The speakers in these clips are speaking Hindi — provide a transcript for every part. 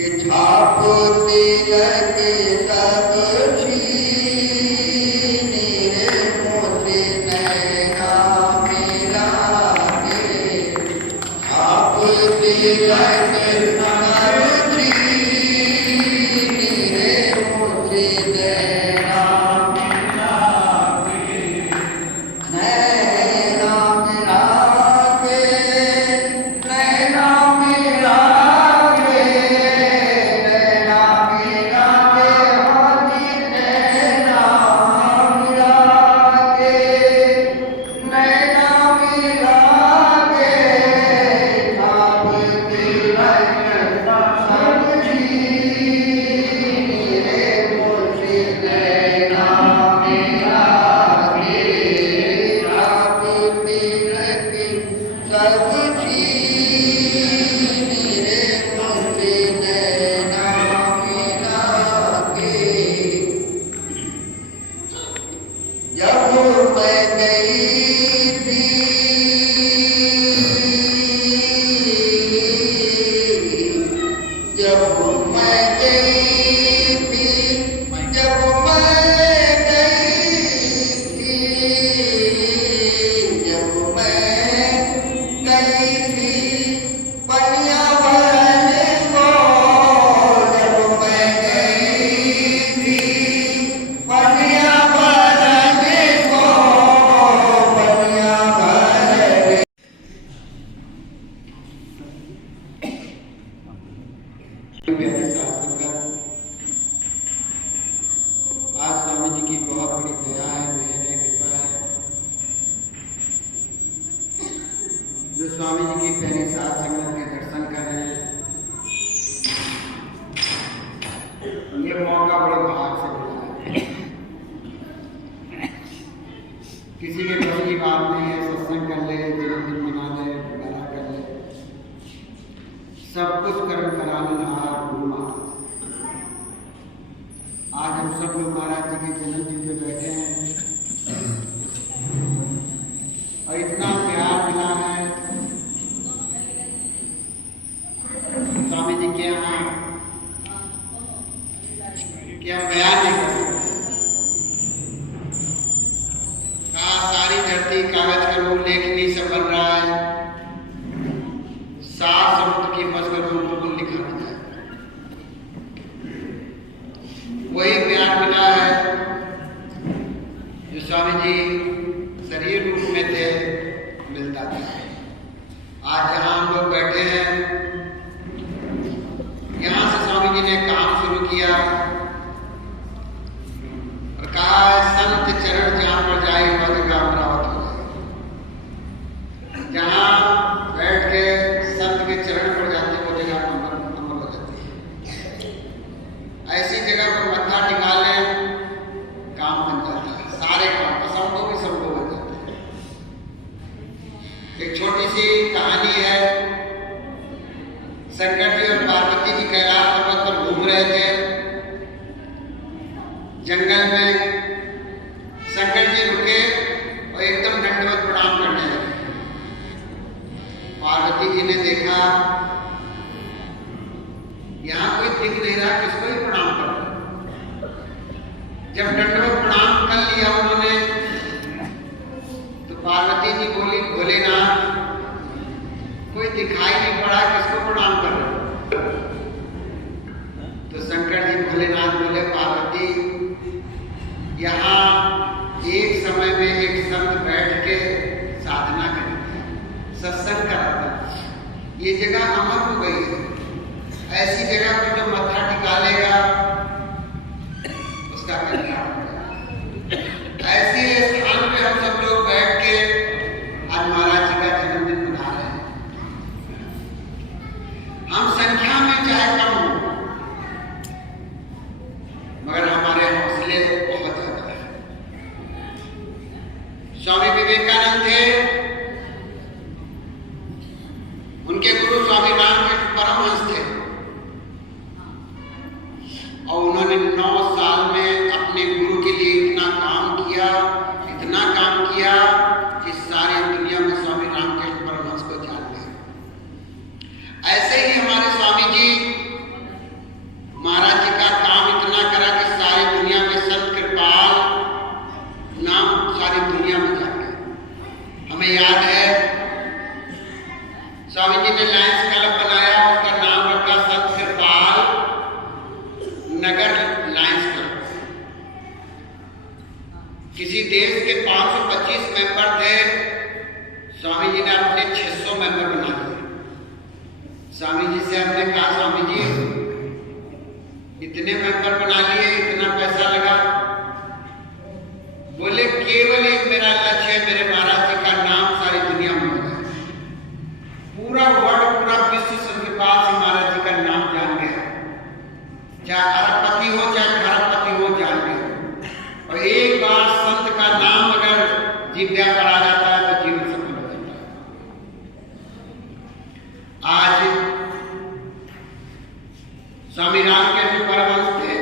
कि छाप तिलक सब छीन रे मुझे नैना मिला के, छाप तिलक सब छीन रे मुझे नैना मिला के, नैना मिला के, नैना मिला के, नैना मिला के, हाजी नैना मिला के, नैना मिला के, छाप तिलक सब छीन रे मुझे नैना मिला के, छाप तिलक सब छीन रे मुझे नैना मिला के। जब मैं गई थी, जब मैं गई थी, जब मैं गई थी, जब मैं गई थी पनिया भरने को, जब मैं गई थी पनिया भरने को, पनिया भरने। प्यारे सत्संगत, आज स्वामी जी की बहुत बड़ी दया है, मेहर है, कृपा है जो स्वामी जी की प्यारी सात संगत के दर्शन कर रहे हैं। ये मौका बड़े भाग से मिला है, किसी के बस की बात नहीं है। सत्संग कर ले, जन्मदिन मना ले, भंडारा कर ले, सब कुछ कर्म कराने हार गुरु महाराज। आज हम सब लोग महाराज जी के जन्मदिन पे बैठे हैं और इतना प्यार मिला है स्वामी जी के यहाँ कि हम बयान नहीं कर सकते। कहा सारी धरती कागज का रूप लेखनी से बन रहा है, सात समुद्र की मजहर में बिल्कुल लिखा रहता है। वही प्यार मिला है जो स्वामी जी शरीर रूप में थे, मिलता था। आज जहां हम लोग बैठे हैं, यहां से स्वामी जी ने काम शुरू किया और कहा संत चरण जहां पर जाए वह जगह अमरावत हो जाए। जहां बैठ के संत के चरण पर जाते वो जगह अमर हो जाती है। ऐसी जगह पर मत्था टिका ले, काम बन जाता है। सारे काम असंभव भी संभव हो जाते हैं। एक छोटी सी कहानी है। शंकर जी और पार्वती जी कैलाश पर्वत पर घूम रहे थे। जंगल में शंकर जी रुके और एकदम दंडवत प्रणाम करने लगे। पार्वती जी ने देखा यहाँ कोई दिख नहीं रहा, किसको ही प्रणाम करो। जब दंडवत प्रणाम कर लिया उन्होंने, तो पार्वती जी बोली भोलेनाथ कोई दिखाई नहीं पड़ा, किसको प्रणाम कर रहे हो? तो शंकर जी भोलेनाथ बोले पार्वती यहाँ एक समय में एक संत बैठ के साधना करेंगे, सत्संग कराता, ये जगह अमर हो गई है। ऐसी जगह पर जो मत्था टिका लेगा उसका कल्याण होगा। ऐसे स्थान पे हम सब लोग बैठ के आज महाराज जी का जन्मदिन मना रहे हैं। हम संख्या में चाहे कम हो, मगर हमारे हौसले बहुत ज्यादा है। स्वामी विवेकानंद थे, उनके गुरु स्वामी रामकृष्ण परमहंस थे और उन्होंने 9 साल में अपने गुरु के लिए इतना काम किया कि सारी दुनिया में स्वामी रामकृष्ण परमहंस को जान गए। ऐसे ही हमारे स्वामी जी याद है स्वामी जी ने लायंस क्लब बनाया, उसका नाम रखा संत कृपाल नगर लायंस क्लब। किसी देश के 525 मेंबर थे, स्वामी जी ने अपने 600 मेंबर बना दिए। स्वामी जी से हमने कहा, स्वामी जी इतने मेंबर बना लिए, इतना पैसा लगा? बोले केवल एक मेरा लक्ष्य है, मेरे महाराज जी का नाम सारी दुनिया में हो जाए। पूरा वर्ल्ड, पूरा विश्व संत कृपाल से महाराज जी का नाम जान गया, चाहे अरबपति हो चाहे खरबपति हो, जान गया। और एक बार संत का नाम अगर जिह्वा पर आ जाता है तो जीवन सफल हो जाता है। आज स्वामी रामकृष्ण परमहंस थे,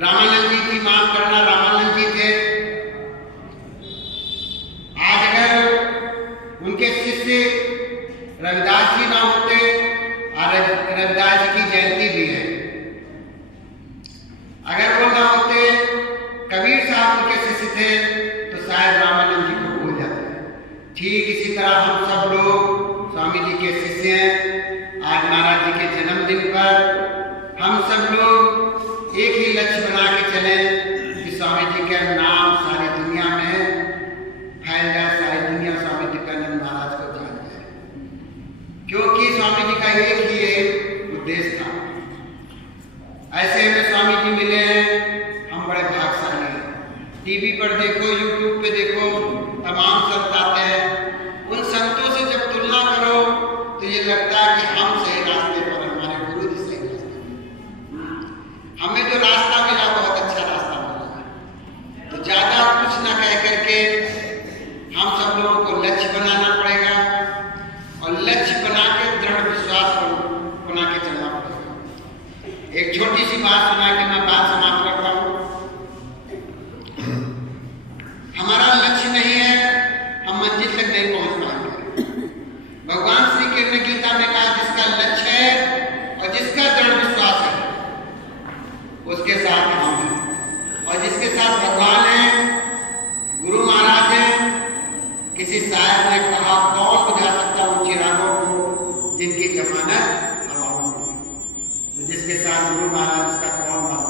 रामानंद जी की, माफ करना, रामानंद जी थे। आज अगर उनके शिष्य रविदास जी ना होते, और रविदास जी की जयंती भी है, अगर वो ना होते, कबीर साहब उनके शिष्य थे, तो शायद रामानंद जी को भूल जाते। ठीक इसी तरह हम सब लोग स्वामी जी के शिष्य हैं। आज महाराज जी के जन्मदिन पर हम सब लोग एक ही लक्ष्य बना के चले कि स्वामी जी का नाम सारी दुनिया में फैल जाए, सारी दुनिया स्वामी विवेकानंद महाराज को जान जाए, क्योंकि स्वामी जी का एक ही उद्देश्य था। ऐसे हमें स्वामी जी मिले हैं, हम बड़े भाग्यशाली हैं। टीवी पर देखो, यूट्यूब पे देखो, तमाम संत आते हैं। उन संतों से जब तुलना करो तो ये लगता है कि हम सही रास्ते पर, हमारे गुरु जी सही रास्ते पर। हमें जो रास्ता मिला बहुत अच्छा रास्ता मिला। तो ज्यादा कुछ ना कह करके हम सब लोगों को लक्ष्य बनाना पड़ेगा, और लक्ष्य बना के दृढ़ विश्वास बना के चलना पड़ेगा। एक छोटी सी बात सुना के मैं बात समाप्त करता हूँ। हमारा लक्ष्य नहीं है, हम मंजिल तक नहीं पहुंच पाएंगे। भगवान श्री कृष्ण ने गीता में कहा, जिसका लक्ष्य है और जिसका दृढ़ विश्वास है उसके साथ हम हैं, और जिसके साथ भगवान है, गुरु महाराज हैं। किसी शायर ने कहा, कौन बुझा सकता उन चिरागों को जिनकी जमानत हवाओं में। तो जिसके साथ गुरु महाराज, उसका कौन बात।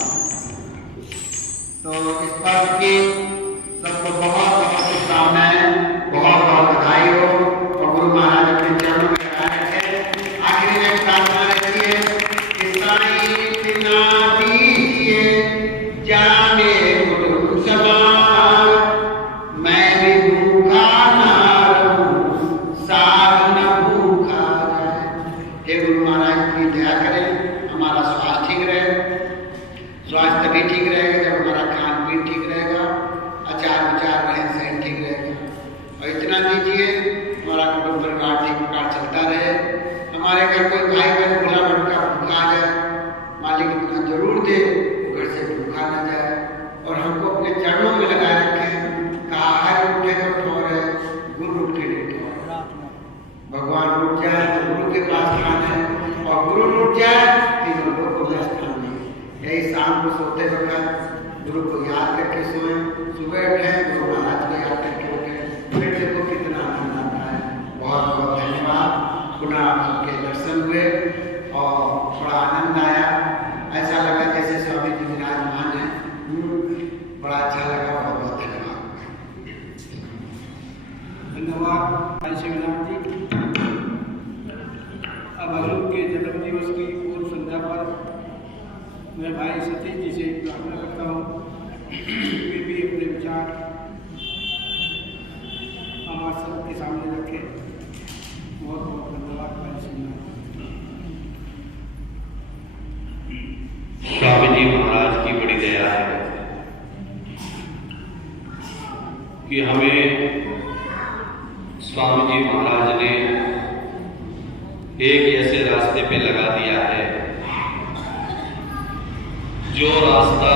तो इस पर्व की सबको बहुत बहुत शुभकामनाएं, बहुत बहुत बधाई हो, और गुरु महाराज अपने चरणों में लगाए रखे। आखिरी में प्रार्थना रखी है कि साईं बिना दीजिए जाने गुरु समान, मैं भी भूखा ना रहूं, साध न भूखा जाए। हे गुरु महाराज की दया करें, हमारा स्वास्थ्य ठीक रहे। स्वास्थ्य तभी ठीक रहेगा जब हमारा खान पीन ठीक रहेगा, आचार विचार रहन सहन ठीक रहेगा। और इतना दीजिए, हमारा कुटुंब परिवार ठीक प्रकार चलता रहे। हमारे घर कोई भाई बहन भूला भटका भूखा आ जाए, मालिक इतना जरूर दे घर से भूखा न जाए। और हमको अपने चरणों में लगाए रखें। कहा है उठे तो ठोर है, गुरु उठे नहीं ठोर। भगवान रुक जाए तो गुरु के पास स्थान है, और गुरु रुक जाए तीनों लोग को स्थान नहीं। यही शाम को सोते वक्त गुरु को याद करके सोए, सुबह उठे गुरु महाराज को याद करके उठे, फिर देखो कितना आनंद आता है। बहुत बहुत धन्यवाद। पुनः आप सबके दर्शन हुए और बड़ा आनंद आया। ऐसा लगा जैसे स्वामी जी विराजमान है, बड़ा अच्छा लगा। बहुत बहुत धन्यवाद। धन्यवाद भाई शिवनाथ जी। अब अरुण के जन्म दिवस की पूर्व संध्या पर मैं भाई सतीश जी से प्रार्थना करता हूँ, वे भी अपने विचार हमारे सबके सामने रखें। बहुत बहुत धन्यवाद भाई शिवनाथ। स्वामी जी महाराज की बड़ी दया है कि हमें स्वामी जी महाराज ने एक ऐसे रास्ते पे लगा दिया है जो रास्ता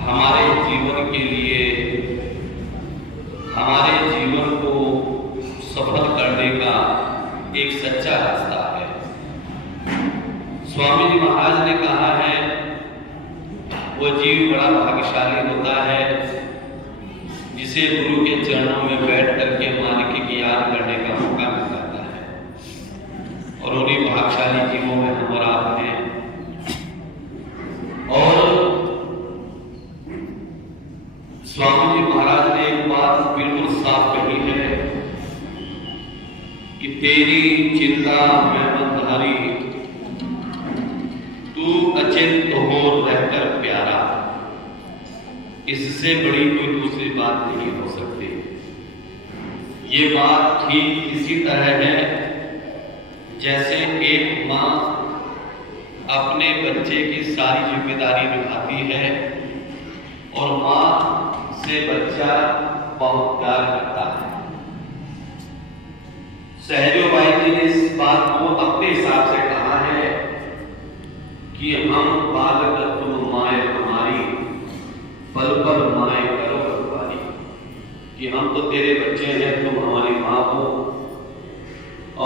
हमारे जीवन के लिए, हमारे जीवन को सफल करने का एक सच्चा रास्ता है। स्वामी जी महाराज ने कहा है, वो जीव बड़ा भाग्यशाली होता है जिसे गुरु के चरणों में बैठ करके मालिक भाग्यशाली जीवों में हम और आप हैं। और स्वामी जी महाराज ने एक बात बिल्कुल साफ कही है कि तेरी चिंता मैं बंधारी, तू अचिंत हो रहकर प्यारा। इससे बड़ी कोई दूसरी बात नहीं हो सकती। ये बात ठीक इसी तरह है जैसे एक माँ अपने बच्चे की सारी जिम्मेदारी निभाती है और माँ से बच्चा बहुत प्यार करता है। सहजो भाई जी ने इस बात को अपने हिसाब से कहा है कि हम बालक तुम माए तुम्हारी, पल पल माए करो रखवाली। कि हम तो तेरे बच्चे हैं, तुम हमारी माँ हो,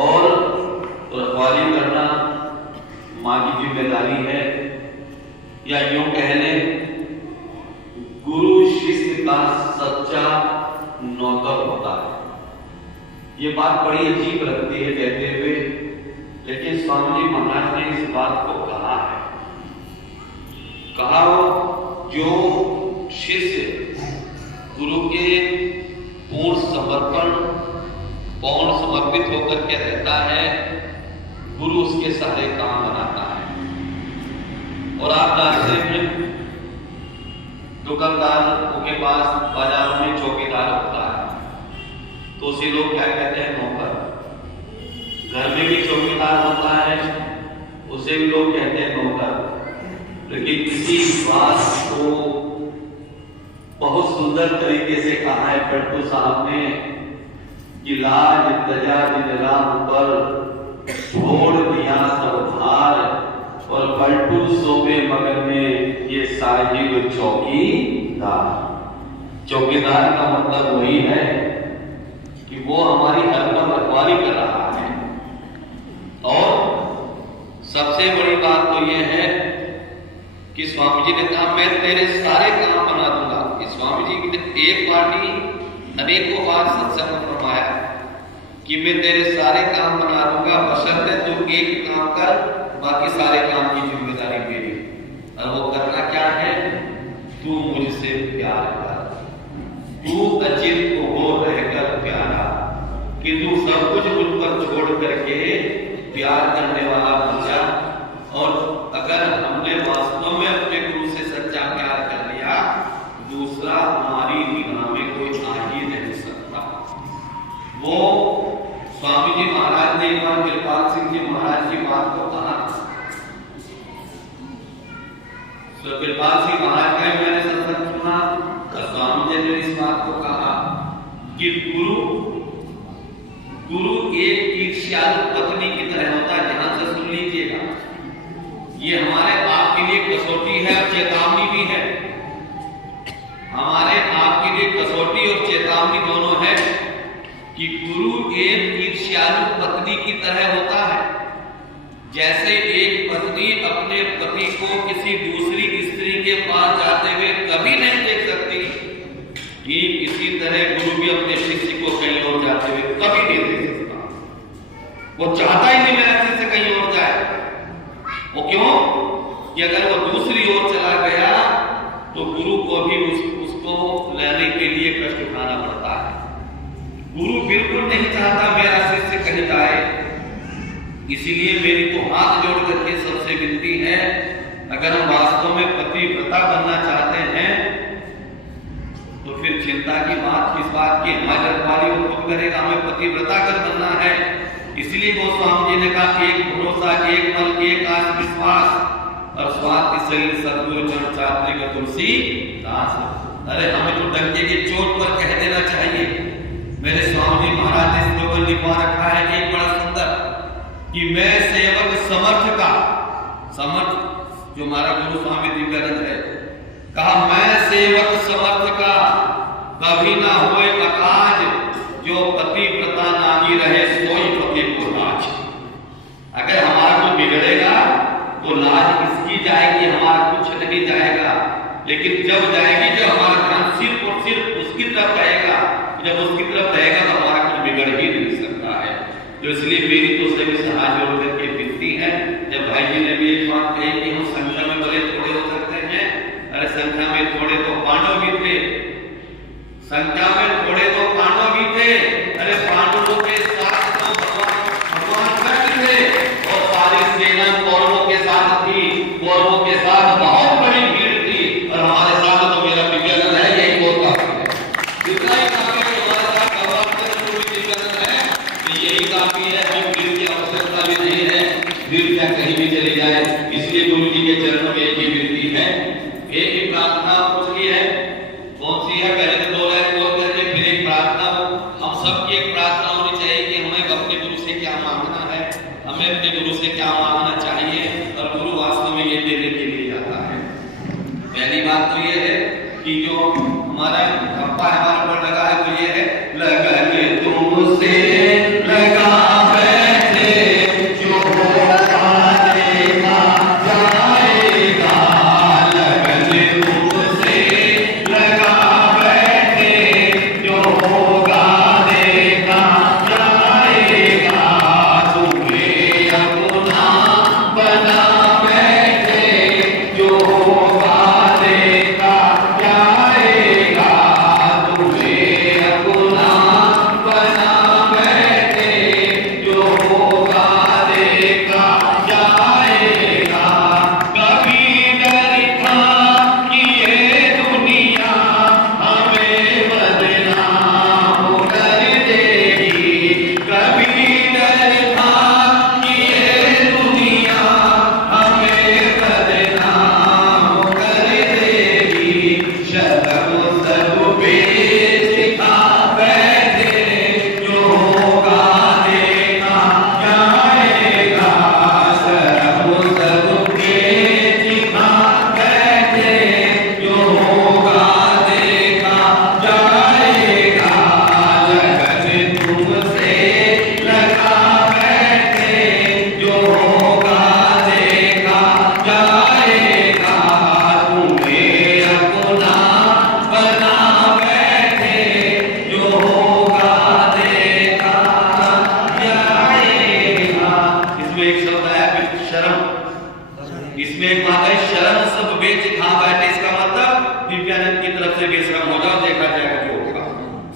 और रखवाली करना माँ की जिम्मेदारी है। या यूं कह लें, गुरु शिष्य का सच्चा नौकर होता है। ये बात बड़ी अजीब लगती है कहते हुए, लेकिन स्वामी जी महाराज ने इस बात को कहा है। कहा जो शिष्य गुरु के पूर्ण समर्पित होकर के रहता है, गुरु उसके सारे काम बनाता है। और आप रास्ते में दुकानदारों के पास बाजारों में चौकीदार होता है, तो उसे लोग क्या कहते हैं? नौकर। घर में भी चौकीदार होता है, उसे भी लोग कहते हैं नौकर। लेकिन इसी बात को बहुत सुंदर तरीके से कहा है पलटू साहब ने कि लाज तजा जिन पर छोड़ दिया सब भार, और पलटू सोबे मगर में ये साहिब चौकीदार। चौकीदार का मतलब वही है कि वो हमारी हरदम रखवाली कर रहा है। और सबसे बड़ी बात तो ये है कि स्वामी जी ने कहा मैं तेरे सारे काम बना दूंगा। कि स्वामी जी ने एक बार नहीं अनेकों बार सत्संग में फरमाया कि मैं तेरे सारे काम बना दूंगा, बशर्ते तू एक काम कर, बाकी सारे काम की जिम्मेदारी मेरी। और वो करना क्या है? तू मुझसे प्यार कर, तू अचिंत हो रहकर प्यारा। कि तू सब कुछ मुझ पर छोड़ करके प्यार करने वाला बन जा। और अगर हमने वास्तव में अपने गुरु से सच्चा प्यार कर लिया, दूसरा हमारी निगाह में कोई आ ही नहीं सकता। वो स्वामी जी महाराज ने एक बार कृपाल सिंह जी महाराज की बात को कहा। तो कृपाल सिंह महाराज का मैंने सत्संग सुना, तो स्वामी जी ने इस बात को कहा कि गुरु एक ईर्ष्यालु पत्नी की तरह होता है। ध्यान से सुन लीजिएगा, ये हमारे आपके लिए कसौटी है और चेतावनी भी है। हमारे आपके लिए कसौटी और चेतावनी दोनों है कि गुरु एक ईर्ष्यालु पत्नी की तरह होता है। जैसे एक पत्नी अपने पति को किसी दूसरी स्त्री के पास जाते हुए कभी नहीं देख सकती, कि इसी तरह गुरु भी अपने शिष्य को कहीं और जाते हुए कभी नहीं देख सकता। वो चाहता ही नहीं मेरा शिष्य कहीं और जाए। वो क्यों? कि अगर वो दूसरी ओर चला गया तो गुरु को भी उसको लेने के लिए कष्ट उठाना पड़ता है। गुरु बिल्कुल नहीं चाहता मेरा शिष्य कहीं जाए। इसीलिए मेरी तो हाथ जोड़ करके सबसे विनती है, अगर हम वास्तव में पतिव्रता बनना चाहते हैं तो फिर चिंता की बात किस बात की? हमारी रखवाली वो खुद करेगा, हमें पतिव्रता कर बनना है। इसलिए गोस्वामी जी ने कहा एक भरोसा, एक मन, एक आत्म विश्वास और स्वाति शरीर सद्गुरु चरण छात्री का तुलसी दास। अरे हमें तो डंके की चोट पर कह देना चाहिए। मेरे स्वामी जी महाराज ने स्लोगन लिखवा रखा है एक बड़ा सुंदर कि मैं सेवक समर्थ का, समर्थ जो हमारा गुरु स्वामी दिव्यानंद है, कहा मैं सेवक समर्थ का, कभी ना होए अकाज, जो पतिव्रता नागी रहे सोई पति को लाज। अगर हमारा कुछ बिगड़ेगा तो लाज किसकी जाएगी? हमारा कुछ नहीं जाएगा। लेकिन जब जाएगी, जब हमारा ध्यान सिर्फ और सिर्फ उसकी तरफ रहेगा, जब उसकी तरफ रहेगा तो हमारा कुछ बिगड़ ही नहीं सकता है। तो इसलिए मेरी तो सभी से हाथ जोड़ करके विनती मिलती है। जब भाई जी ने भी एक बात कही कि हम संख्या में भले थोड़े हो सकते हैं, अरे संख्या में थोड़े तो पांडव भी थे, संख्या में थोड़े तो पांडव भी थे, अरे पांडवों के साथ तो भगवान कृष्ण थे और सारी सेना कौरवों के साथ थी, कौरवों के साथ बहुत बड़ी भीड़ थी और हमारे साथ तो मेरा विज्ञान है, यही बहुत काफी है। जितना ही काफी है हमारे साथ भगवान कृष्ण भी विज्ञान है, तो यही काफी है, हमें भीड़ की आवश्यकता भी नहीं है, भीड़ क्या कहीं भी चली जाए। इसलिए गुरु जी के चरणों में एक ही विनती है, एक ही प्रार्थना पूछी है। कौन सी है? पहले तो 2 लाइन बोल करके फिर एक प्रार्थना। हम सबकी एक प्रार्थना होनी चाहिए कि हमें अपने गुरु से क्या मांगना है, हमें अपने गुरु से क्या मांगना चाहिए और गुरु वास्तव में ये देने के लिए आता है। पहली बात तो ये है कि जो हमारा ठप्पा हमारे ऊपर लगा है वो ये है, लगन तुमसे लगा बैठे जो इसमें एक बात है, शर्म सब बेच खा बैठे, इसका मतलब दिव्यानंद की तरफ से बेशरम हो जाओ, देखा जाएगा जो होगा।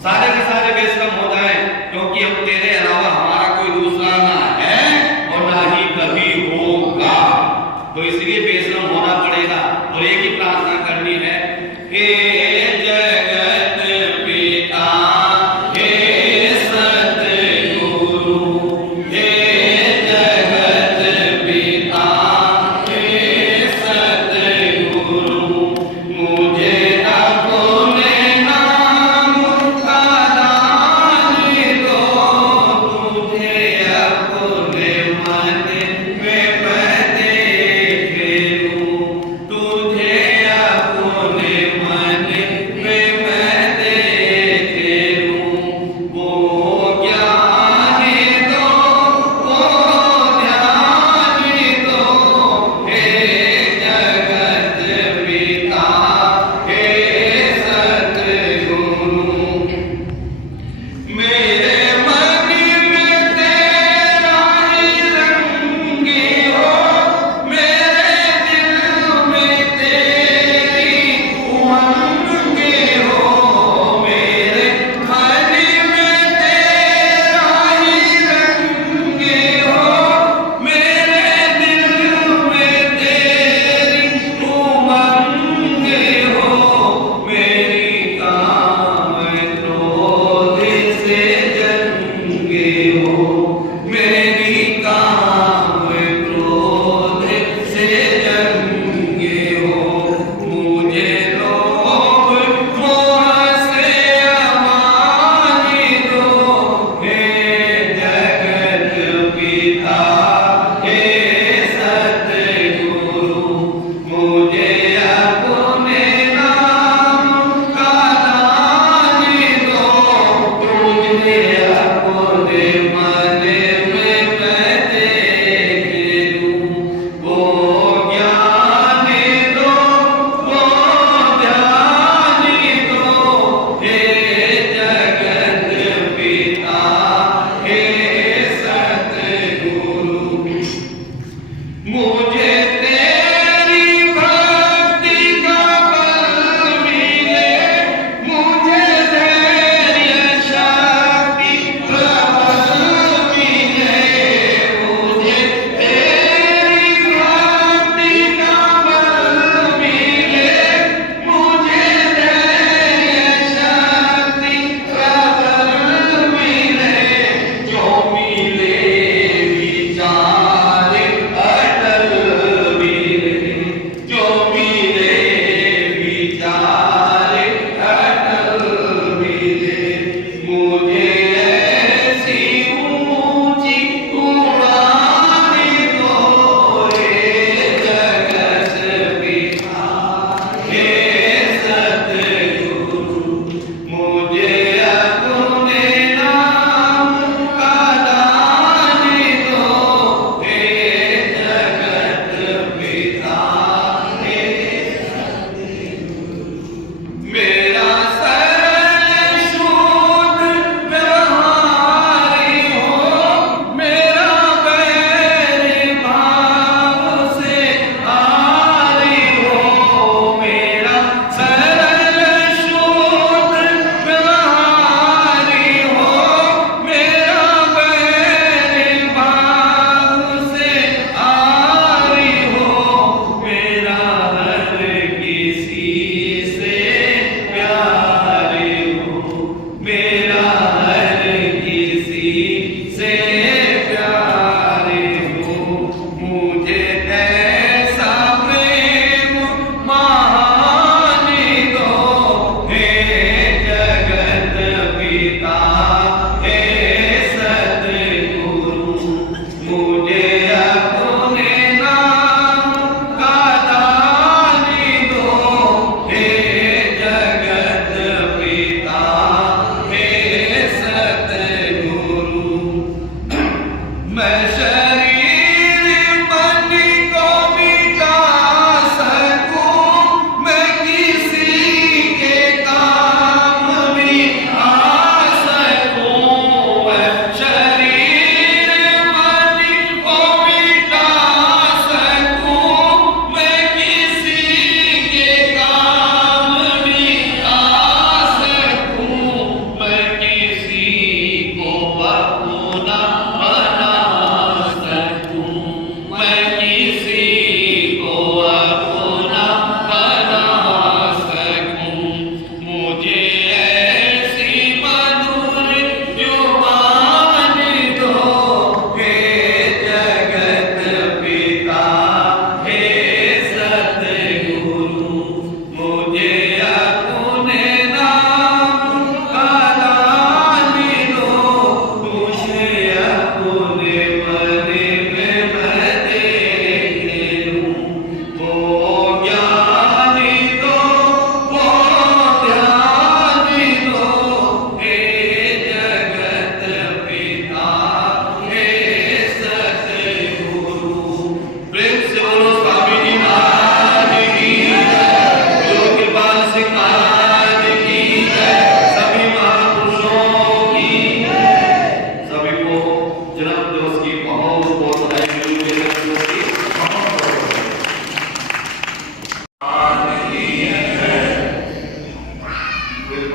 सारे के सारे बेशरम हो जाए, क्योंकि हम तेरे अलावा हमारा कोई दूसरा ना है और ना ही कभी होगा, तो इसलिए बेशरम होना पड़ेगा। और एक ही प्रार्थना करनी है, हे जगत पिता, हे सतगुरु, हे जगत पिता, मुझे अपने नाम का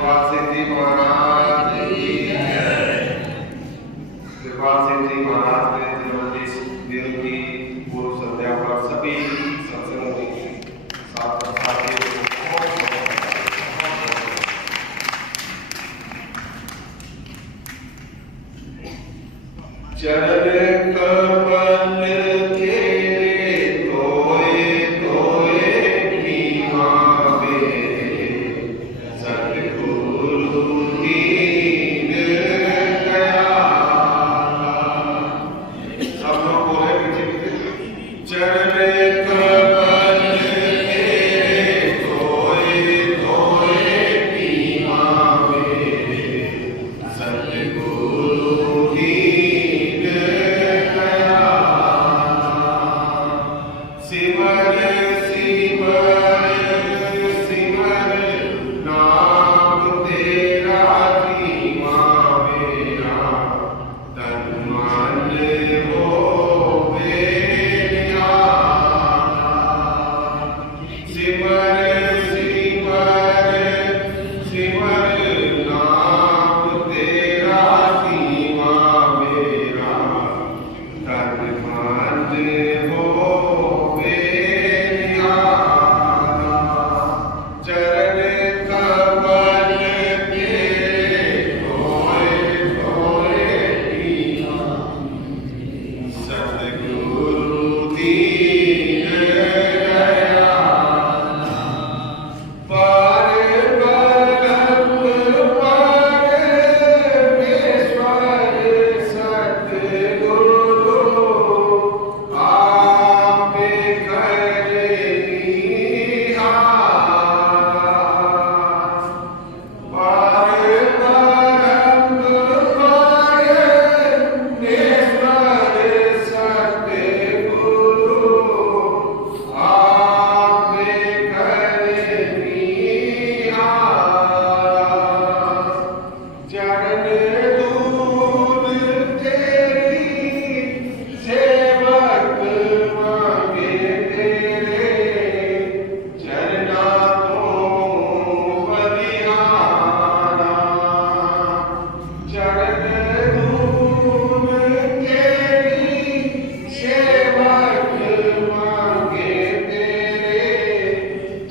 कृपाल सिंह जी महाराज की जय। कृपाल सिंह जी महाराज के जन्मदिन दिन की पूर्व संध्या पर सभी सत्संगों साथियों चरण कमल तेरे तोए तोए नीमावे सतगुरु दीन दयाला। सब लोग बोले पीछे चरण कमल तेरे तोए तोए नीमावे सतगुरु दीन सिमर सिमर सिमर नाम तेरा धीमा मेरा तन मन होवे न्यारा। सिमर सिमर सिमर नाम तेरा धीमा मेरा तन मन होवे न्यारा। चरण कमल तेरे तोए तोए नीमा सतगुरु दीन दयाला। पर ब्रह्म परमेश्वर सतगुरु आपे करनिहारा। पर ब्रह्म परमेश्वर सतगुरु आपे करनिहारा। चरण धूल तेरी सेवक मांगे तेरे चरना तो बलिहारा। चरण धूल तेरी सेवक मांगे तेरे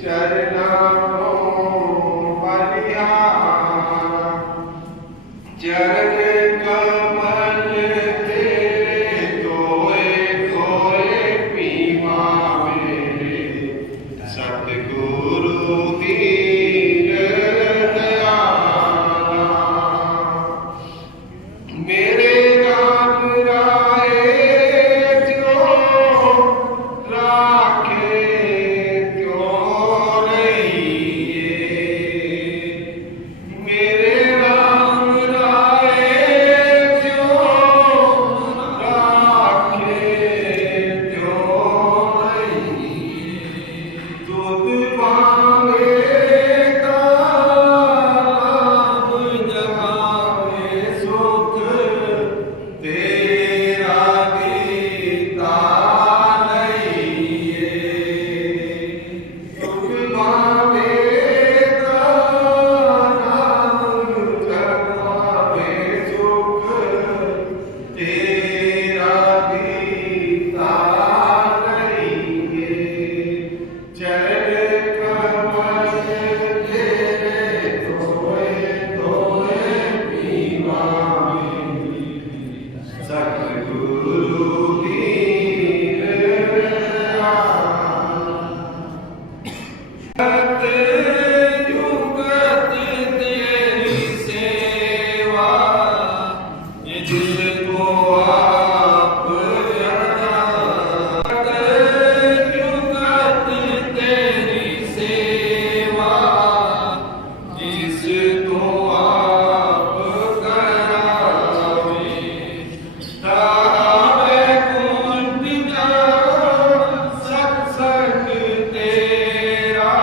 चरना तो बलिहारा। चरण कमल तेरे तोए तोए पीवा मेरे सतगुरु दीन दयाला। मेरे राम राए जो राखे क्यों रहिए। मेरे राम राए जो राखे क्यों रहिए। दूध पावे का नाम जहावे सुख तेरा गीता लइए। सुख पावे का नाम जहावे सुख तेरा गीता लइए। चरण कमल तेरे तोए तोए पीवा मेरी सतगुरु दीन दयाला। युगत तेरी सेवा जिसको आप युगत तेरी सेवा जिसको आप करावे। तावे कुंड जा सत्संग तेरा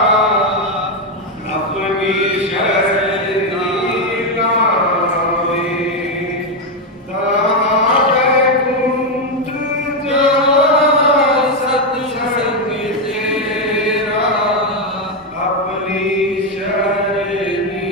अपनी शरणी गावे। तावे कुंड जा सत्संग तेरा अपनी शरणी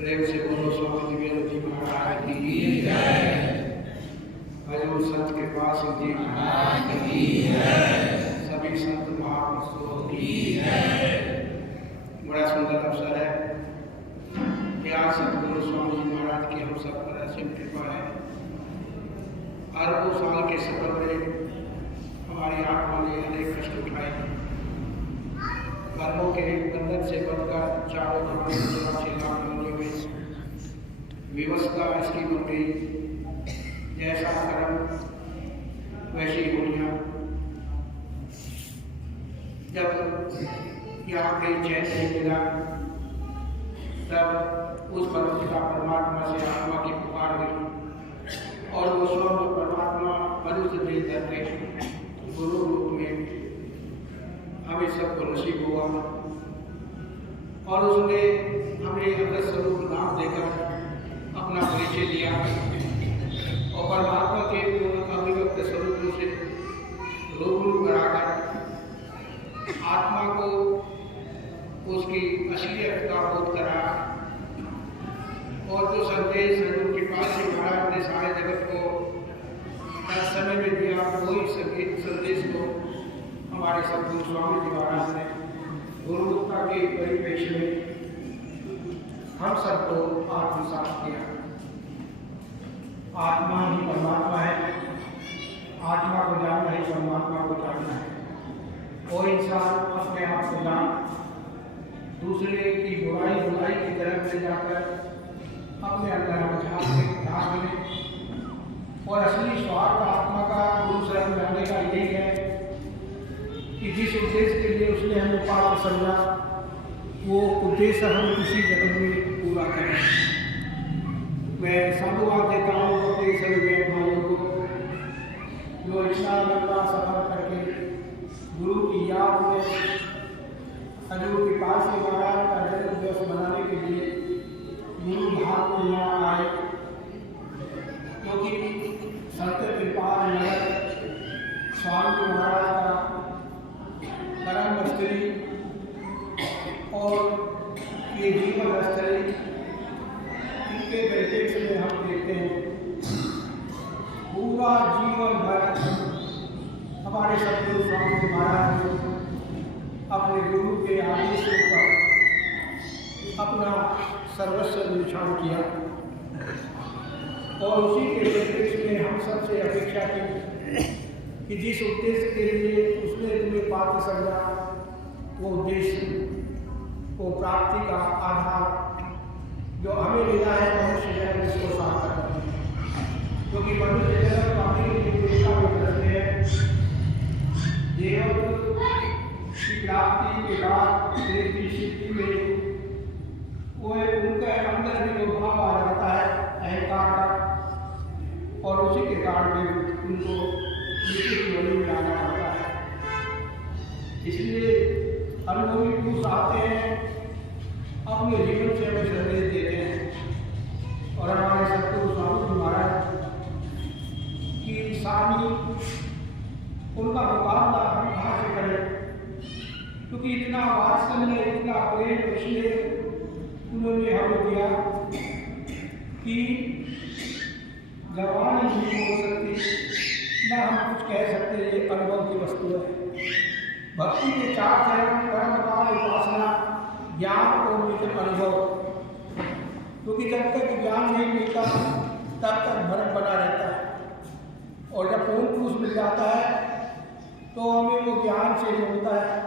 प्रेम से बोलो स्वामी विवेकानंद जी महाराज की जय। हजूर संत के पास जी महाराज की जय। सभी संत महापुरुषों की जय। बड़ा सुंदर अवसर है कि आज सतगुरु स्वामी जी महाराज की हम सब पर असीम कृपा है। अरबों साल के सफर में हमारी आत्मा ने अनेक कष्ट उठाए। कर्मों के बंधन से बनकर चारों तरफ व्यवस्था इसकी बन गई। जैसा कर्म वैसी होलियाँ। जब यहाँ पे चैन नहीं मिला तब उस परमपिता परमात्मा से आत्मा की पुकार गई और वो स्वयं परमात्मा मनुष्य देह धर के गुरु रूप में हमें सबको नसीब हुआ और उसने हमें अमृत स्वरूप नाम देकर अपना परिचय दिया और परमात्मा के पूर्ण अभिव्यक्त स्वरूप से रूबरू कराकर आत्मा को उसकी असलियत का बोध करा और जो संदेश हजूर के पास से महाराज ने सारे जगत को हर समय में दिया वही संदेश को हमारे सतगुरु स्वामी जी महाराज ने गुरुता के परिपेक्ष में हम सबको आत्मसात किया। आत्मा ही परमात्मा है। आत्मा को जानना ही परमात्मा को जानना है। और इंसान अपने आप को जान दूसरे की बुराई की तरफ ले जाकर अपने अंदर झांक में और असली स्वार्थ आत्मा का गुरु शरण जाने का यही है कि जिस उद्देश्य के लिए उसने हमें पाप समझा वो उद्देश्य हम इसी जगत में पूरा करें। मैं साधुवाद देता हूँ अपने सभी बहन भाइयों को जो इतना लंबा सफर करके गुरु की याद में हजूर के पास से महाराज का जन्म दिवस मनाने के लिए गुरु धाम में यहाँ आए क्योंकि संत कृपाल नगर स्वामी महाराज का परम स्थली और ये जीवन स्थली इनके परिप्रेक्ष्य में हम देखते हैं पूरा जीवन भर हमारे सतगुरु स्वामी महाराज ने अपने गुरु के आदेश पर अपना सर्वस्व निछावर किया और उसी के परिप्रेक्ष्य में हम सबसे अपेक्षा की कि जिस उद्देश्य के लिए उसने तुम्हें पात्र समझा वो उद्देश्य वो प्राप्ति का आधार जो हमें मिला है मनुष्य जन्म इसको सार्थक करना है। क्योंकि मनुष्य जन्म पाने के लिए देवता में करते हैं। देव की प्राप्ति के बाद देव की सिद्धि में वो उनके अंदर भी वो भाव आ जाता है अहंकार का और उसी के कारण उनको वली में आना पड़ता है। इसलिए अनुभवी पुरुष आते हैं अपने जीवन से हमें संदेश देते हैं और हमारे सतगुरु स्वामी महाराज की सामी उनका मुकाबला हम कहाँ से करें क्योंकि इतना वात्सल्य इतना प्रेम इसलिए उन्होंने हमें दिया कि जवान नहीं हो सकती ना हम कुछ कह सकते ये अनुभव की वस्तु है। भक्ति के चार चरण कर्म काल उपासना ज्ञान और मित्र अनुभव क्योंकि जब तक ज्ञान नहीं मिलता तब तक भ्रम बना रहता है और जब पूर्ण पुरुष मिल जाता है तो हमें वो ज्ञान से जोड़ता है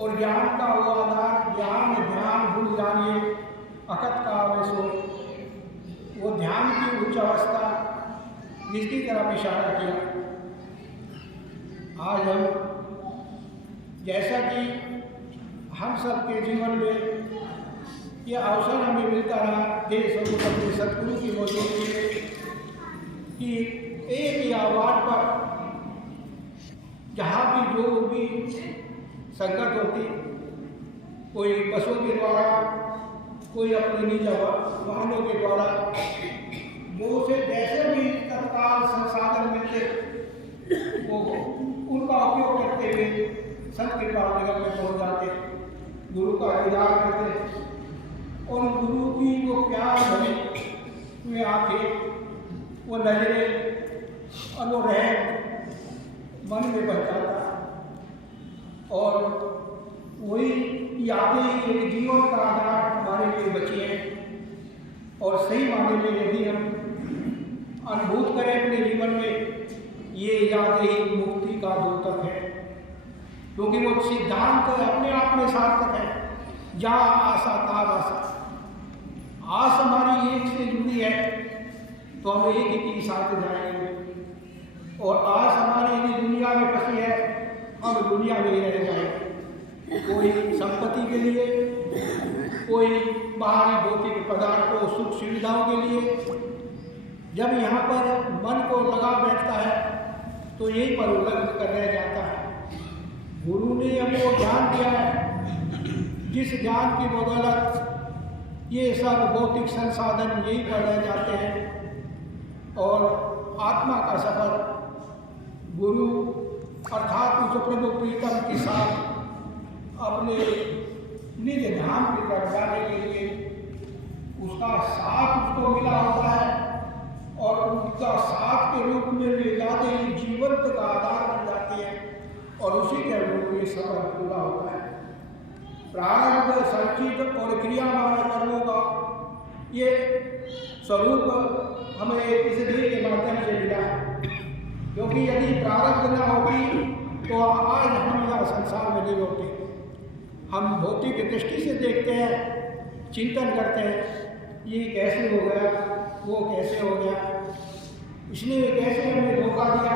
और ज्ञान का वो आधार ज्ञान ध्यान भूल जानिए अकत का आवेशो वो ध्यान की उच्च अवस्था जिसकी तरफ इशारा किया आज हम जैसा कि हम सब के जीवन में ये अवसर हमें मिलता रहा देश और अपने सदगुरु की मौजूदगी में कि एक ही आवाज पर जहाँ भी जो भी संगत होती, कोई बसों के द्वारा, कोई अपने निजी वाहनों के द्वारा, वो से जैसे भी तत्काल संसाधन मिलते वो उनका उपयोग करते हुए संत के पास नगर में पहुँच जाते, गुरु का दीदार करते और गुरु की वो प्यार भरी हुए आंखें, वो नजरें और वो रह मन में बच जाता और वही यादें एक जीवन का आधार हमारे लिए बची हैं। और सही मायने में यदि हम अनुभूत करें अपने जीवन में, ये यादें ही मुक्ति का द्योतक है, क्योंकि वो सिद्धांत अपने आप में सार्थक है। जहाँ आशा ताब आशा, आस हमारी एक से जुड़ी है तो हम एक ही के साथ जाएंगे, और आस हमारी यदि दुनिया में फंसी है हम दुनिया में ही रह जाएंगे। कोई संपत्ति के लिए, कोई बाहरी भौतिक पदार्थों सुख सुविधाओं के लिए, जब यहाँ पर मन को लगा बैठता है तो यही पर उल्लंघन कर रह जाता है। गुरु ने हमको ज्ञान दिया है, जिस ज्ञान की बदौलत ये सब भौतिक संसाधन यही पर रह जाते हैं और आत्मा का सफर गुरु अर्थात उस प्रभु प्रीतम के साथ अपने निज धाम की तरफ जाने के लिए उसका साथ उसको मिला होता है और उसका साथ के रूप में ले जाते ही जीवंत का आधार बन जाती है और उसी के अनुरूप ये सफर पूरा होता है। प्रारब्ध, संचित और क्रियामान कर्मों का ये स्वरूप हमें इस देह के माध्यम से मिला है, क्योंकि यदि प्रारब्ध न होती तो आज हम यहाँ संसार में नहीं होते। हम भौतिक दृष्टि से देखते हैं, चिंतन करते हैं, ये कैसे हो गया, वो कैसे हो गया, इसने कैसे हमें धोखा दिया,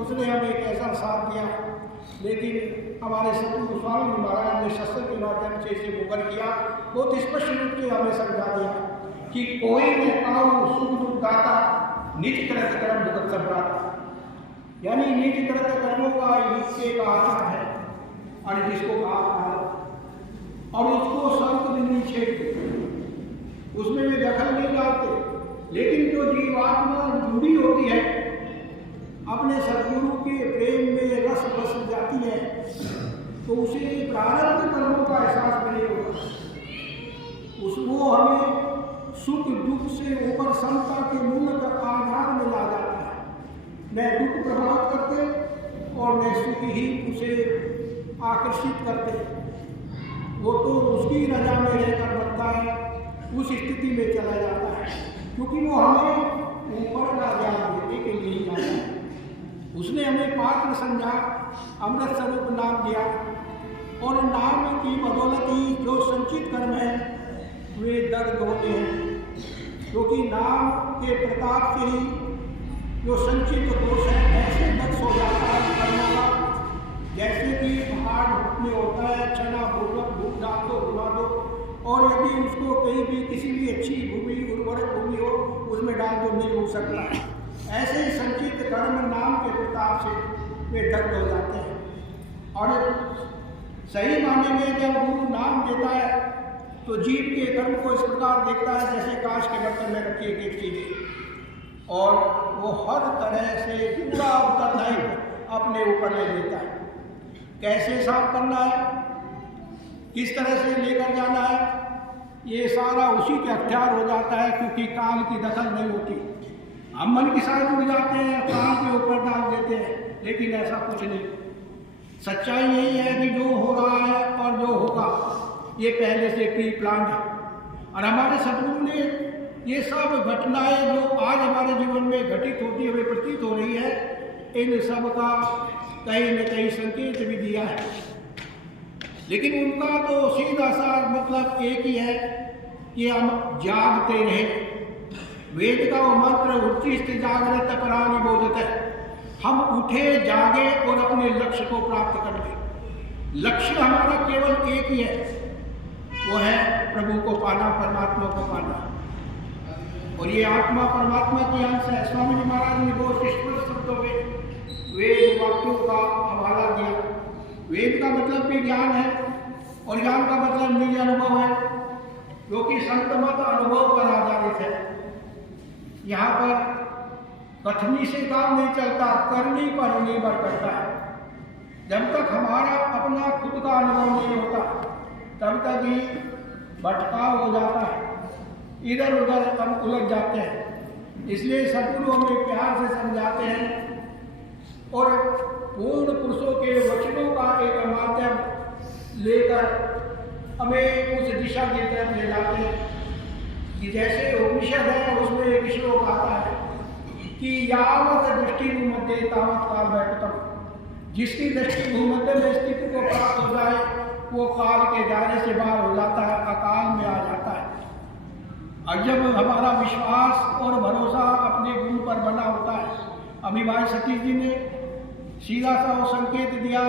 उसने हमें कैसा साथ दिया। लेकिन हमारे सतगुरु गोस्वामी महाराज ने शस्त्र के माध्यम से इसे मुकर किया, बहुत स्पष्ट रूप से हमें समझा दिया कि कोई न पाऊँ सुख दुख दाता, निज कृत कर्म दुख सब प्राता। यानी निज कृत कर्मों का नित्य का आचार है और जिसको कहा और उसको संत नहीं छेड़ते, उसमें भी दखल नहीं डालते। लेकिन जो जीवात्मा जुड़ी होती है अपने सदगुरु के प्रेम में रस बस जाती है तो उसे प्रारब्ध कर्मों का एहसास नहीं होगा। उसको हमें सुख दुख से ऊपर समता के मूल का आधार में ला जाता है। न दुख प्रभावित करते और न सुख ही उसे आकर्षित करते। वो तो उसकी रजा में रहकर बनता है, उस स्थिति में चला जाता है, क्योंकि वो हमें ऊपर का ज्ञान देने के लिए जाता है। उसने हमें पात्र समझा, अमृत स्वरूप नाम दिया और नाम की बदौलत ही जो संचित कर्म है वे दर्द होते हैं, क्योंकि नाम के प्रताप से ही जो संचित दोष है ऐसे दक्ष हो जाता है कर्मों का, जैसे कि पहाड़ में होता है, चना भूख डाल दो, बुला दो, और यदि उसको कहीं भी किसी भी अच्छी भूमि, उर्वरक भूमि हो उसमें डाल दो, नहीं हो सकता। ऐसे ही संचित कर्म नाम के प्रताप से वे दग्ध हो जाते हैं। और सही मायने में जब गुरु नाम देता है तो जीव के कर्म को इस प्रकार देखता है जैसे कांच के बर्तन में रखी एक एक चीज़ें, और वो हर तरह से पूरा उत्तरदायित्व अपने ऊपर ले लेता है। कैसे साफ करना है, किस तरह से लेकर जाना है, ये सारा उसी के अख्तियार हो जाता है, क्योंकि काल की दखल नहीं होती। हम मन के साथ जुड़ जाते हैं, काल के ऊपर डाल देते हैं, लेकिन ऐसा कुछ नहीं। सच्चाई यही है कि जो हो रहा है और जो होगा ये पहले से प्री प्लान है। और हमारे सदगुरु ने ये सब घटनाएं जो आज हमारे जीवन में घटित होती हुई प्रतीत हो रही है, इन सब का कहीं न कहीं संकेत भी दिया है। लेकिन उनका तो सीधा सा मतलब एक ही है कि हम जागते रहें। वेद का वो मंत्र उच्चिष्ट जागृत परानि बोधत है, हम उठे जागे और अपने लक्ष्य को प्राप्त कर लें। लक्ष्य हमारा केवल एक ही है, वो है प्रभु को पाना, परमात्मा को पाना। और ये आत्मा परमात्मा की अंश है। स्वामी जी महाराज ने बहुत स्पष्ट शब्दों में वेद वाक्यों का हवाला दिया। वेद का मतलब भी ज्ञान है और ज्ञान का मतलब निज अनुभव है, क्योंकि संत मत अनुभव पर आधारित है। यहाँ पर कथनी से काम नहीं चलता, करनी पर निर्भर करता है। जब तक हमारा अपना खुद का अनुभव नहीं होता तब तक ही भटकाव हो जाता है, इधर उधर हम उलझ जाते हैं। इसलिए सद्गुरु हमें प्यार से समझाते हैं और पूर्ण पुरुषों के वचनों का एक माध्यम लेकर हमें उस दिशा की तरफ ले जाते हैं कि जैसे उपनिषद है उसमें एक श्लोक आता है कि यावत दृष्टि भूमध्य तावत काल बैठतम। जिसकी दृष्टि भूमध्य में स्थिति को प्राप्त हो जाए वो काल के दायरे से बाहर हो जाता है, अकाल में आ जाता है। और जब हमारा विश्वास और भरोसा अपने गुरु पर बना होता है, अभी भाई सतीश जी ने सीधा सा वो संकेत दिया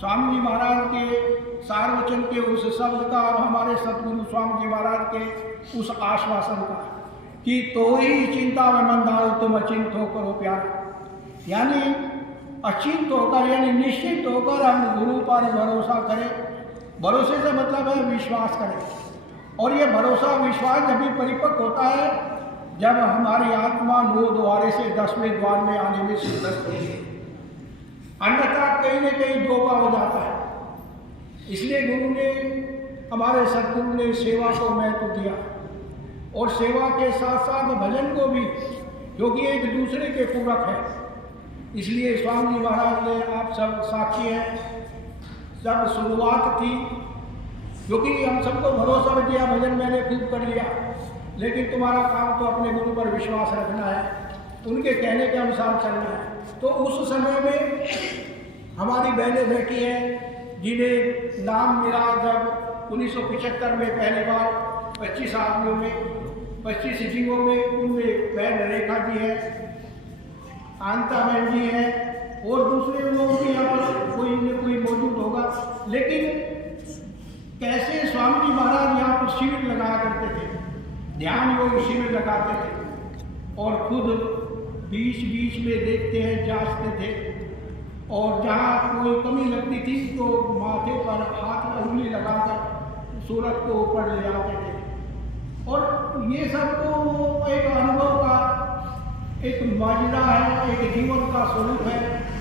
स्वामी जी महाराज के सारवचन के उस शब्द का और हमारे सतगुरु स्वामी जी महाराज के उस आश्वासन का कि तो ही चिंता में मन डालो तुम अचिंत होकर हो प्यारा। यानी अचिंत होकर यानी निश्चित होकर हम गुरु पर भरोसा करें। भरोसे से मतलब है विश्वास करें, और ये भरोसा विश्वास जब भी परिपक्व होता है जब हमारी आत्मा 9 द्वारे से 10वें द्वार में आने में सिद्धस्त होती है, अन्यथा कहीं न कहीं धोखा हो जाता है। इसलिए गुरु ने, हमारे सद्गुरु ने सेवा को महत्व दिया और सेवा के साथ साथ भजन को भी, क्योंकि एक दूसरे के पूरक है। इसलिए स्वामी जी महाराज ने, आप सब साक्षी हैं, जब शुरुआत थी, क्योंकि हम सबको भरोसा भी दिया, भजन मैंने खूब कर लिया, लेकिन तुम्हारा काम तो अपने गुरु पर विश्वास रखना है, उनके कहने के अनुसार चलना है। तो उस समय में हमारी बहनें बैठी हैं जिन्हें नाम मिला जब 1975 में पहली बार 25 आदमियों में 25 सिटिंगों में, उनमें बहन रेखा जी है, आंता मैम जी है और दूसरे लोग भी यहाँ पर कोई न कोई मौजूद होगा। लेकिन कैसे स्वामी जी महाराज यहाँ पर शिविर लगाया करते थे, ध्यान योग शिविर लगाते थे और खुद बीच बीच में देखते हैं, जांचते थे, और जहाँ कोई कमी लगती थी तो माथे पर हाथ उंगली लगाकर सूरत को ऊपर ले जाते थे। और ये सब तो एक अनुभव का एक माजरा है, एक जीवन का स्वरूप है।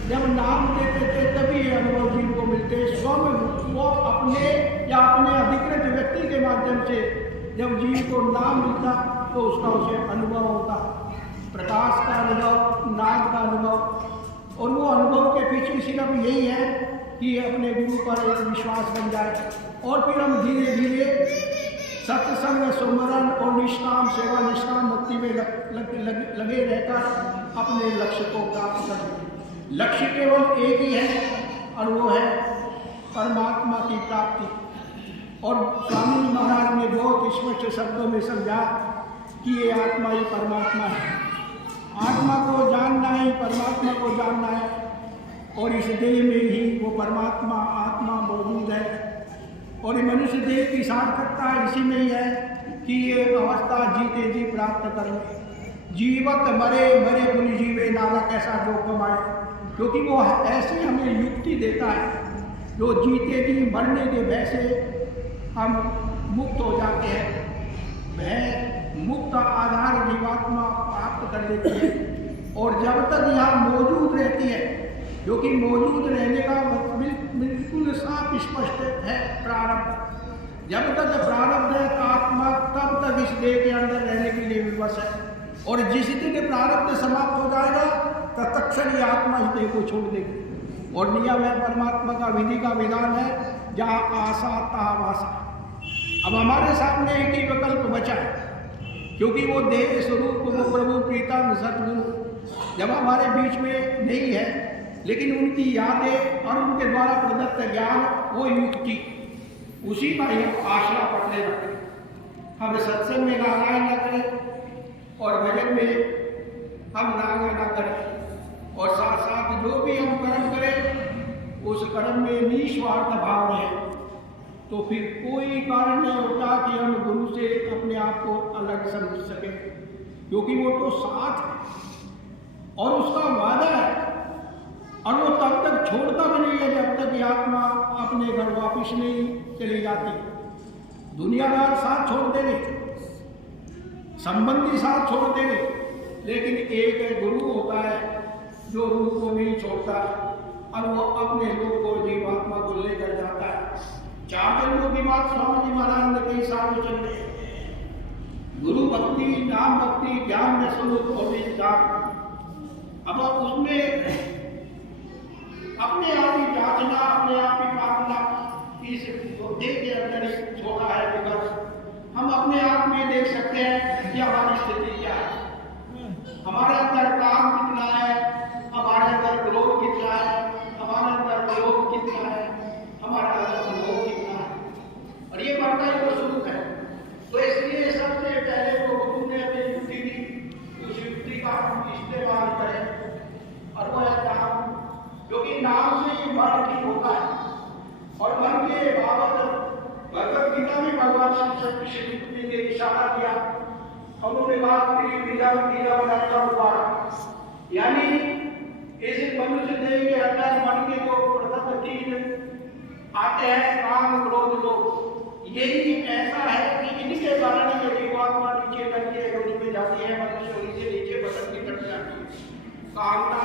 जब नाम देते थे तभी ये अनुभव जीव को मिलते। स्वयं वो अपने या अपने अधिकृत व्यक्ति के माध्यम से जब जीव को नाम मिलता तो उसका उसे अनुभव होता, प्रकाश का अनुभव, नाद का अनुभव। और वो अनुभव के पीछे सिर्फ यही है कि अपने गुरु पर एक विश्वास बन जाए और फिर हम धीरे धीरे सत्संग, सुमरन और निष्काम सेवा, निष्काम भक्ति में लगे रहकर अपने लक्ष्य को प्राप्त करें। लक्ष्य केवल एक ही है और वो है परमात्मा की प्राप्ति। और स्वामी महाराज ने बहुत स्पष्ट शब्दों में समझा कि ये आत्मा ही परमात्मा है। आत्मा को जानना है, परमात्मा को जानना है, और इस देह में ही वो परमात्मा आत्मा मौजूद है। और ये मनुष्य देह की सार्थकता इसी में ही है कि ये अवस्था जीते जी प्राप्त करें। जीवत मरे मरे पुनि जीवे नारा कैसा जो कमाए, क्योंकि वो ऐसे हमें युक्ति देता है जो जीते जी मरने के भय से हम मुक्त हो जाते हैं। भय मुक्त आधार जीवात्मा प्राप्त कर लेती है, और जब तक यहाँ मौजूद रहती है, क्योंकि मौजूद रहने का बिल्कुल साफ स्पष्ट है प्रारब्ध। जब तक प्रारब्ध है आत्मा तब तक इस देह के अंदर रहने के लिए विवश है, और जिस दिन प्रारब्ध समाप्त हो जाएगा तत्क्षण ही आत्मा इस देह को छोड़ देगी। और नियम है परमात्मा का, विधि का विधान है, जहाँ आशा तहाँ वासा। अब हमारे सामने एक ही विकल्प बचा है, क्योंकि वो देह स्वरूप वो प्रभु प्रीतम सतगुरु जब हमारे बीच में नहीं है, लेकिन उनकी यादें और उनके द्वारा प्रदत्त ज्ञान, वो युक्ति, उसी का ही आशा पकड़े रखें। हम सत्संग में नारायण न करें और भजन में हम नागा न करें, और साथ साथ जो भी हम कर्म करें उस कर्म में निस्वार्थ भाव रहे, तो फिर कोई कारण नहीं होता कि हम गुरु से अपने आप को अलग समझ सकें, क्योंकि वो तो साथ है और उसका वादा है, और वो तब तक छोड़ता भी नहीं है जब तक ये आत्मा अपने घर वापिस नहीं चली जाती। दुनियादार साथ छोड़ देंगे, संबंधी साथ छोड़ देंगे, लेकिन एक गुरु होता है जो रूह को नहीं छोड़ता और वो अपने लोग को जीवात्मा को लेकर जाता है। 4 जन्मों की बात स्वामी जी महाराज ने कई साल में चल रही है। गुरु भक्ति, नाम भक्ति, ज्ञान में स्वरूप और विज्ञान। अब उसमें अपने आप ही जांचना, अपने आप ही पालना, इस देह के अंदर ही छोड़ा है विकल्प। हम अपने आप में देख सकते हैं कि हमारी स्थिति क्या है, हमारे अंदर काम कितना है, हमारे अंदर क्रोध कितना है, हमारे अंदर क्रोध कितना है, हमारे अंदर लोभ कितना है, और ये बढ़ता ही तो शुरू है। तो इसलिए सबसे पहले तो गुरु ने अपनी युक्ति दी, उस युक्ति का हम इस्तेमाल करें, और वो है काम, क्योंकि नाम से ही मन ठीक होता है। और मन के बाबत भगवत गीता में भगवान श्री ने इशारा किया, उन्होंने बात करी यानी इस मनुष्य देह के अंदर मन के जो प्रथम 3 आते हैं, काम, क्रोध, लोभ, यही ऐसा है कि इनके कारण ये जीवात्मा नीचे करके रोज में जाती है, मनुष्य से नीचे बदल की तरफ जाती है। कामना,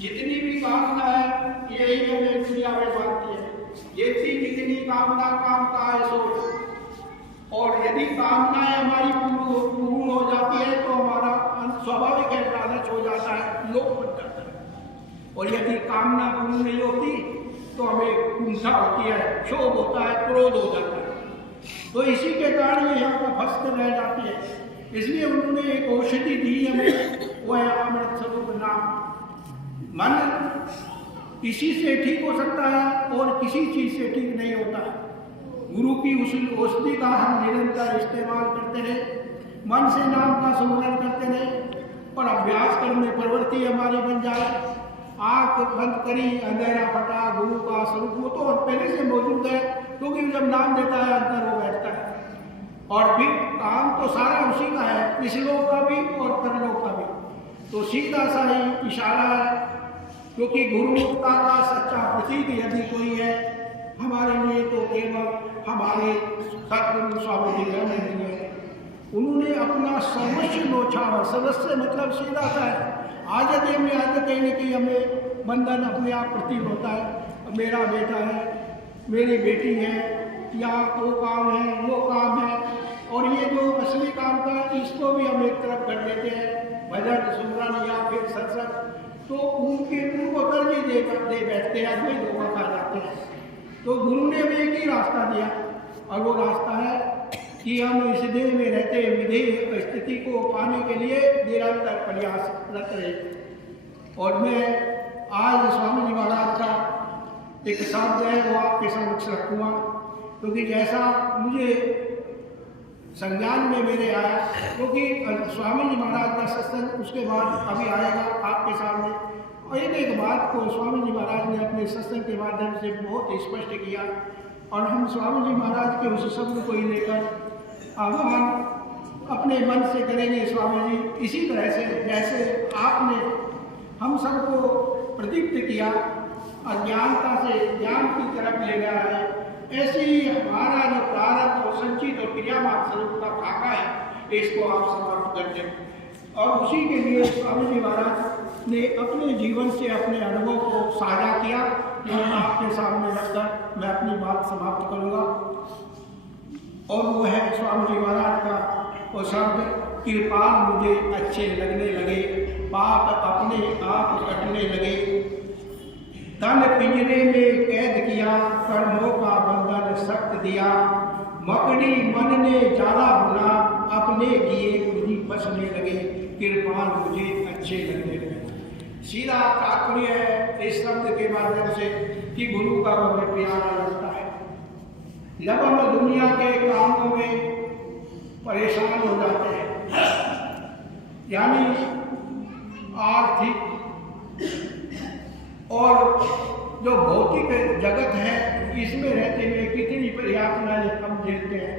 जितनी भी कामना है यही हमें दुनिया में बांधती है। ये थी जितनी कामना, काम का है सोच, और यदि कामनाएं हमारी पूर्ण हो जाती है तो हमारा स्वाभाविक है लालच हो जाता है, लोभ बन जाता है। और यदि कामना पूर्ण नहीं होती तो हमें कुंठा होती है, क्षोभ होता है, क्रोध हो जाता है। तो इसी के कारण ये यहाँ पर फंस कर रह जाती है। इसलिए उन्होंने एक औषधि दी हमें, वो है अमृत स्वरूप नाम। मन किसी से ठीक हो सकता है और किसी चीज से ठीक नहीं होता है। गुरु की उस औषधि का हम निरंतर इस्तेमाल करते रहे, मन से नाम का स्मरण करते रहे, और अभ्यास करने प्रवृत्ति हमारी बन जाए। आंख बंद करी, अंधेरा फटा, गुरु का स्वरूप वो तो पहले से मौजूद है, क्योंकि जब नाम देता है अंदर वो बैठता है। और फिर काम तो सारा उसी का है, इस लोक का भी और परलोक का भी। तो सीधा सा ही इशारा है, क्योंकि गुरुमुखता का सच्चा प्रतीक यदि कोई है हमारे लिए तो केवल हमारे सतगुरु स्वामी जी है। उन्होंने अपना सर्वस्व न्योछावर, सर्वस्व मतलब सीधा सा है। आज यदि हमें आज कहीं न कहीं हमें बंधन अपने आप प्रतीक होता है, मेरा बेटा है, मेरी बेटी है, या वो काम है, वो काम है, और ये जो असली काम था इसको भी हम एक तरफ कर लेते हैं, भजन सुमरन या फिर सत्संग, तो उनको तरजीह दे बैठते हैं, कोई धोखा खा जाते हैं। तो गुरु ने हमें एक ही रास्ता दिया, और वो रास्ता है कि हम इस देह में रहते विधेय स्थिति को पाने के लिए निरंतर प्रयासरत रहे। और मैं आज स्वामी जी महाराज का एक शब्द है वो आपके समक्ष रखूँगा, क्योंकि जैसा मुझे संज्ञान में मेरे आया, क्योंकि स्वामी जी महाराज का सत्संग उसके बाद अभी आएगा आपके सामने, और एक बात को स्वामी जी महाराज ने अपने सत्संग के माध्यम से बहुत स्पष्ट किया, और हम स्वामी जी महाराज के उस शब्द को ही लेकर आह्वान अपने मन से करेंगे। स्वामी जी, इसी तरह से जैसे आपने हम सबको प्रदीप्त किया, अज्ञानता से ज्ञान की तरफ ले गया है, ऐसे ही हमारा जो प्रारब्ध और संचित और क्रियामान स्वरूप का खाका है, इसको आप समाप्त कर दें। और उसी के लिए स्वामी जी महाराज ने अपने जीवन से अपने अनुभव को साझा किया, जो आपके सामने रखकर मैं अपनी बात समाप्त करूँगा। और वो है स्वामी जी महाराज का वो शब्द, कृपाल मुझे अच्छे लगने लगे, पाप अपने आप कटने लगे, तन पिंजरे में कैद किया, कर्मों का बंधन सख्त दिया, मकड़ी मन ने जाला बुना, अपने किए मुझे बसने लगे, कृपाल मुझे अच्छे लगने लगे। सीधा तात्पर्य है इस शब्द के माध्यम से कि गुरु का हमें प्यारा लगता है। जब हम दुनिया के कामों में परेशान हो जाते हैं, यानी आर्थिक और जो भौतिक जगत है, इसमें रहते हुए कितनी यातनाएं हम झेलते हैं।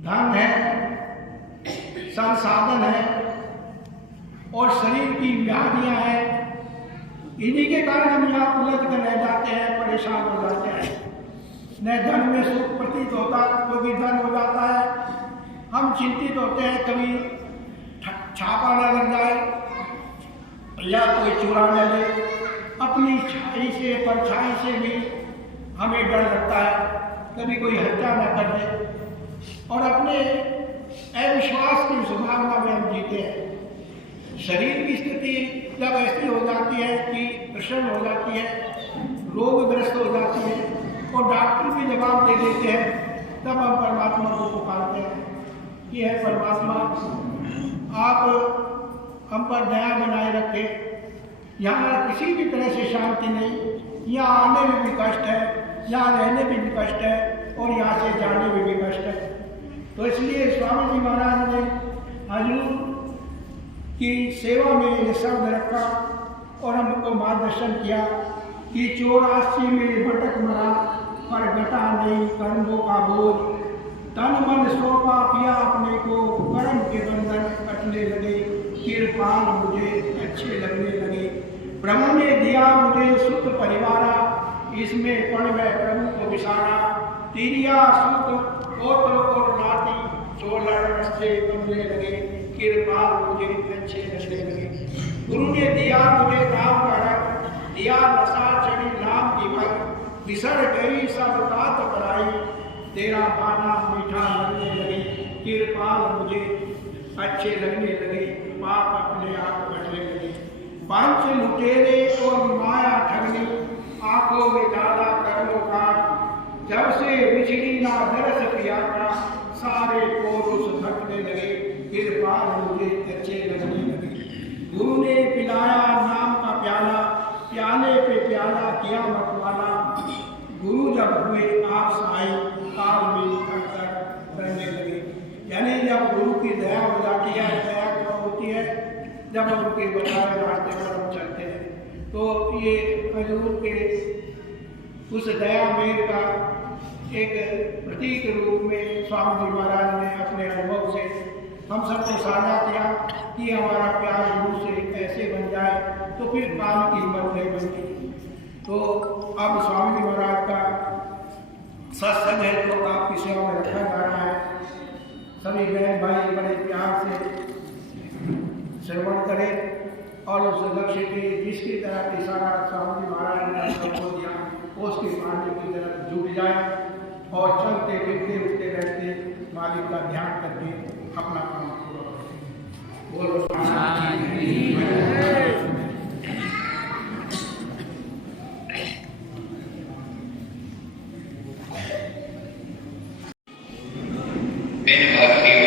धन है, संसाधन है और शरीर की व्याधियां हैं। इन्हीं के कारण हम यहाँ उलझ कर रह जाते हैं, परेशान हो जाते हैं। न धन में सुख प्रतीत होता, क्योंकि धन हो जाता है। हम चिंतित होते हैं कभी छापा न लग जाए या कोई चुरा न ले। अपनी छाई से परछाई से भी हमें डर लगता है, कभी कोई हत्या न कर दे। और अपने अविश्वास की संभावना में हम जीते हैं। शरीर की स्थिति जब ऐसी हो जाती है कि प्रसन्न हो जाती है, रोगग्रस्त हो जाती है और डॉक्टर भी जवाब दे देते हैं, तब हम परमात्मा को पुकारते हैं कि है परमात्मा, आप हम पर दया बनाए रखें। यहाँ किसी भी तरह से शांति नहीं, यहाँ आने में भी कष्ट है, यहाँ रहने में भी कष्ट है और यहाँ से जाने में भी कष्ट है। तो इसलिए स्वामी जी महाराज ने हजूर की सेवा में ये शब्द रखा और हमको मार्गदर्शन किया कि 84 में भटक मरा, पर घटा नहीं कर्मों का बोझ। तन मन सौंपा पिया अपने को, कर्म के बंधन कटने लगे। कृपाल मुझे अच्छे लगने लगे। प्रभु ने दिया मुझे सुख परिवारा, इसमें पढ़ मैं प्रभु को विसारा। तिरिया सुख गोत्र और नाती, 16 से बनने लगे। कृपाल मुझे अच्छे लगने लगे। गुरु ने दिया मुझे नाम का रंग, दिया नशा चढ़ी नाम की भंग। बिसर गई सब तात पराई, तेरा बाना मीठा लगने लगे। कृपाल मुझे अच्छे लगने लगे। पाप अपने आप कटने लगे। पांच लुटेरे और माया ठगनी, आंखों में डाला कर्मों का। जब से बिछड़ी ना दरस पिया का, सारे पौरुष थकने लगे। कृपाल मुझे अच्छे लगने लगे। गुरु ने पिलाया नाम का प्याला, प्याले पे प्याला किया मतवाला। गुरु जब हुए आप साई, काल में कर करने लगे। यानी जब गुरु की दया हो जाती है, दया कब होती है? जब हम उनके बताए रास्ते पर हम चलते हैं। तो ये हजूर के उस दया मेर का एक प्रतीक रूप में स्वामी जी महाराज ने अपने अनुभव से हम सबको साझा किया कि हमारा प्यार गुरु से कैसे बन जाए, तो फिर काम की हिम्मत नहीं बनती। तो अब स्वामी जी महाराज का सत्संग है तो आपकी सेवा में रखा जा रहा है। सभी बहन भाई बड़े प्यार से श्रवण करें और उस लक्ष्य के जिसकी तरह इशारा स्वामी जी महाराज ने सबको दिया, उसके पाने की तरफ जुट जाए और चलते फिरते उठते रहते मालिक का ध्यान करके अपना काम पूरा करें। बोलो भक्ति